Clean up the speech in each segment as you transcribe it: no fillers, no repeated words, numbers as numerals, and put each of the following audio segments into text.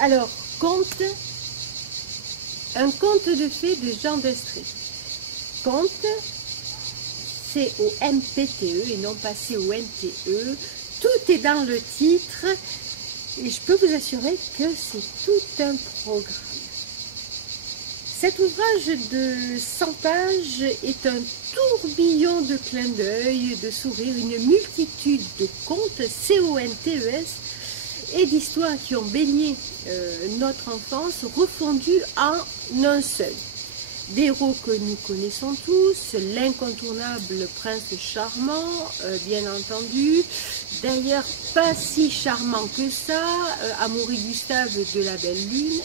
Alors, conte, un conte de fées de Jean d'Estrée. Conte, C-O-M-P-T-E et non pas C-O-N-T-E. Tout est dans le titre et je peux vous assurer que c'est tout un programme. Cet ouvrage de 100 pages est un tourbillon de clins d'œil, de sourires, une multitude de contes, C-O-N-T-E-S, et d'histoires qui ont baigné notre enfance, refondues en un seul. Des héros que nous connaissons tous, l'incontournable prince charmant, bien entendu, d'ailleurs pas si charmant que ça, Amaury Gustave de la Belle Lune,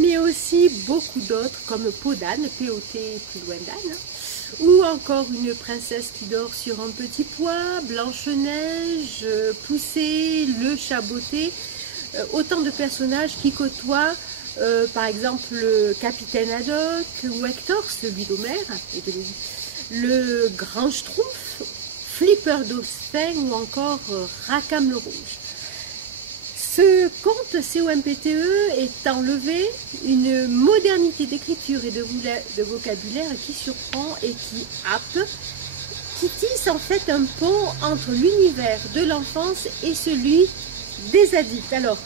mais aussi beaucoup d'autres comme Podane, P-O-T plus loin d'Anne, ou encore une princesse qui dort sur un petit pois, Blanche-Neige, Poussée, le Chaboté, autant de personnages qui côtoient par exemple le capitaine Haddock ou Hector, celui d'Homère, le grand Schtroumpf, Flipper d'Osphène ou encore Rackham le Rouge. Ce conte COMPTE est enlevé une modernité d'écriture et de vocabulaire qui surprend et qui happe, qui tisse en fait un pont entre l'univers de l'enfance et celui des adultes. Alors,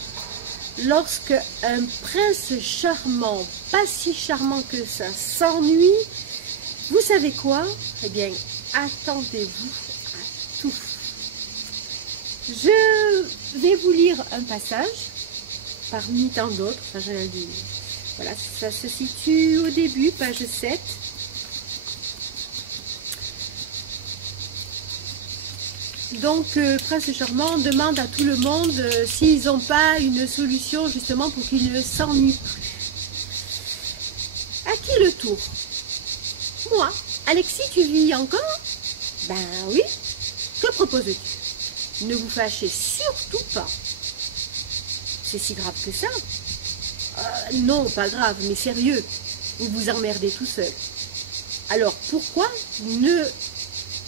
lorsque un prince charmant, pas si charmant que ça, s'ennuie, vous savez quoi? Eh bien, attendez-vous à tout. Je vais vous lire un passage, parmi tant d'autres. Enfin, voilà, ça se situe au début, page 7. Donc, Prince Charmant demande à tout le monde s'ils n'ont pas une solution justement pour qu'ils ne s'ennuient plus. À qui le tour? Moi. Alexis, tu vis encore? Ben oui. Que proposes-tu? Ne vous fâchez surtout pas. C'est si grave que ça? Non, pas grave, mais sérieux. Vous vous emmerdez tout seul. Alors, pourquoi ne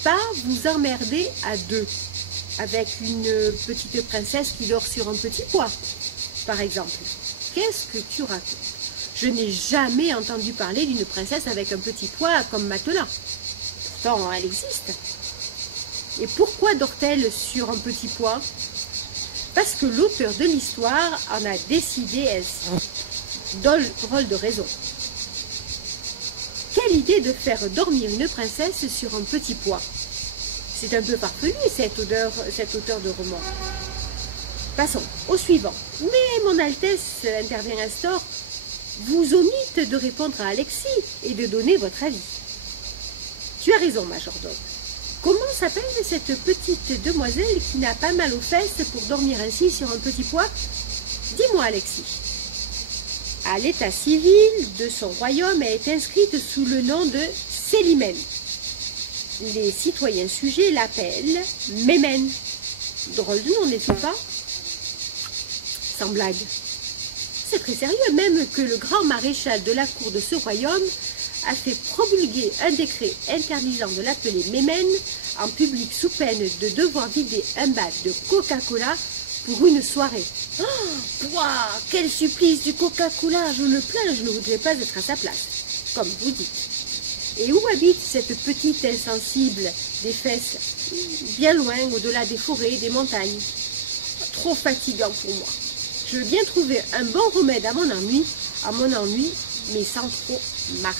pas vous emmerder à deux, avec une petite princesse qui dort sur un petit pois, par exemple? Qu'est-ce que tu racontes? Je n'ai jamais entendu parler d'une princesse avec un petit pois comme matelas. Pourtant, elle existe. Et pourquoi dort-elle sur un petit pois? Parce que l'auteur de l'histoire en a décidé ainsi. Drôle de raison. Quelle idée de faire dormir une princesse sur un petit pois? C'est un peu farfelu cet auteur de roman. Passons au suivant. Mais mon Altesse, intervient Astor, vous omite de répondre à Alexis et de donner votre avis. Tu as raison, majordome. Comment s'appelle cette petite demoiselle qui n'a pas mal aux fesses pour dormir ainsi sur un petit pois? Dis-moi, Alexis. À l'état civil de son royaume, elle est inscrite sous le nom de Célimène. Les citoyens sujets l'appellent Mémène. Drôle de nom, n'est-ce pas? Sans blague. C'est très sérieux, même que le grand maréchal de la cour de ce royaume a fait promulguer un décret interdisant de l'appeler Mémène en public sous peine de devoir vider un bac de Coca-Cola pour une soirée. Oh, ouah, quel supplice du Coca-Cola! Je me plains, je ne voudrais pas être à sa place, comme vous dites. Et où habite cette petite insensible des fesses? Bien loin, au-delà des forêts et des montagnes. Trop fatigant pour moi. Je veux bien trouver un bon remède à mon ennui, mais sans trop marcher.